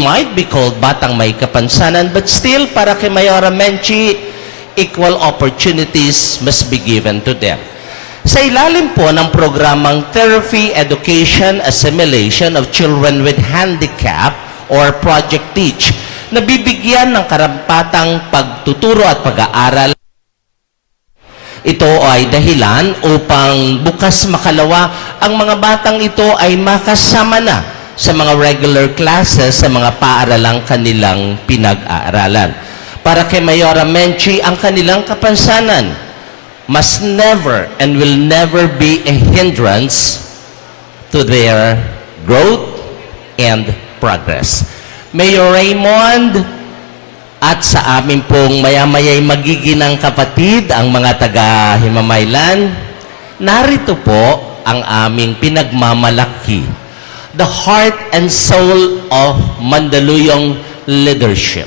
might be called Batang May Kapansanan, but still, para kay Mayora Menchie, equal opportunities must be given to them. Sa ilalim po ng programang Therapy, Education, Assimilation of Children with Handicap or Project Teach, nabibigyan ng karampatang pagtuturo at pag-aaral. Ito ay dahilan upang bukas makalawa ang mga batang ito ay makasama na sa mga regular classes sa mga paaralang kanilang pinag-aaralan. Para kay Mayora Menchie, ang kanilang kapansanan must never and will never be a hindrance to their growth and progress. Mayor Raymond, at sa amin pong maya-maya'y magiginang kapatid, ang mga taga-Himamaylan, narito po ang aming pinagmamalaki, the heart and soul of Mandaluyong leadership.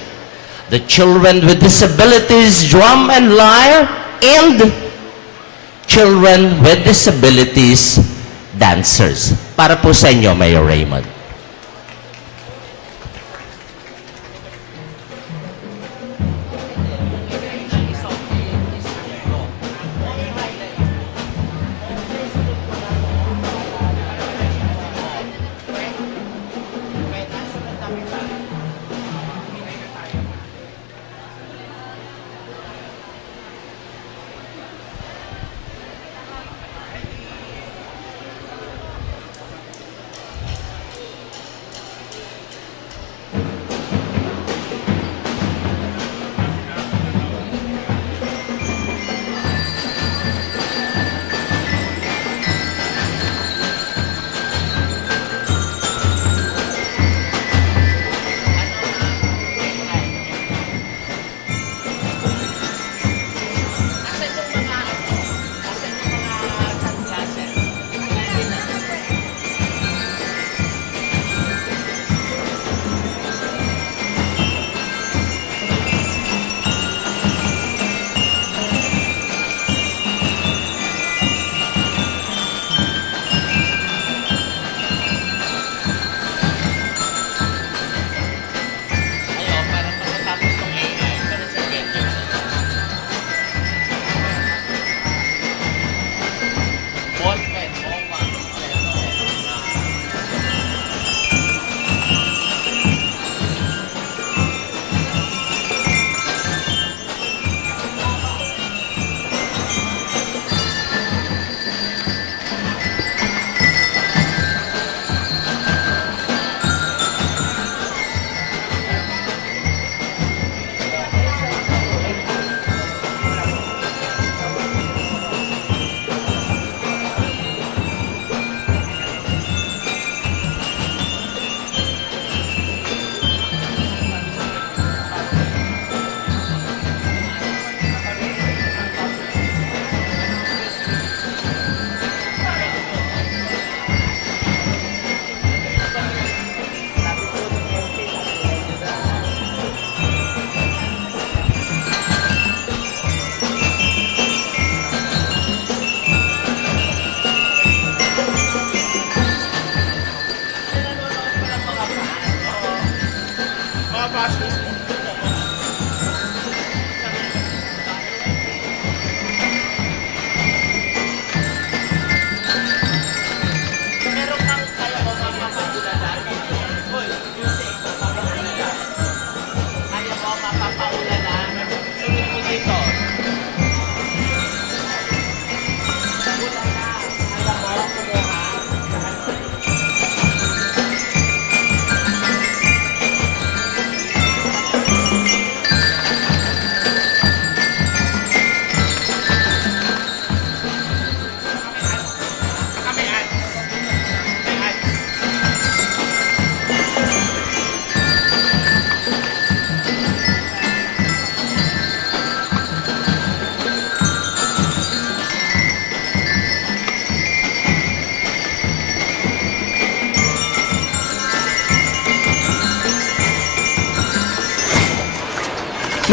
The children with disabilities, drum and lyre, and children with disabilities, dancers. Para po sa inyo, Mayor Raymond.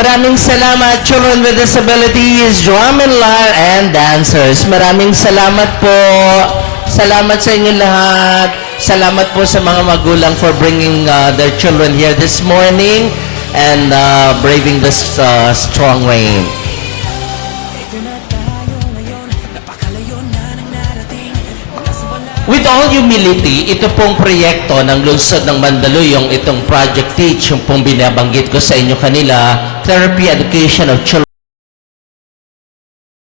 Maraming salamat, children with disabilities, drum and lyre, and dancers. Maraming salamat po. Salamat sa inyo lahat. Salamat po sa mga magulang for bringing their children here this morning and braving this strong rain. With all humility, ito pong proyekto ng Lungsod ng Mandaluyong, itong Project Teach, yung pong binabanggit ko sa inyo kanila, Therapy Education of Children.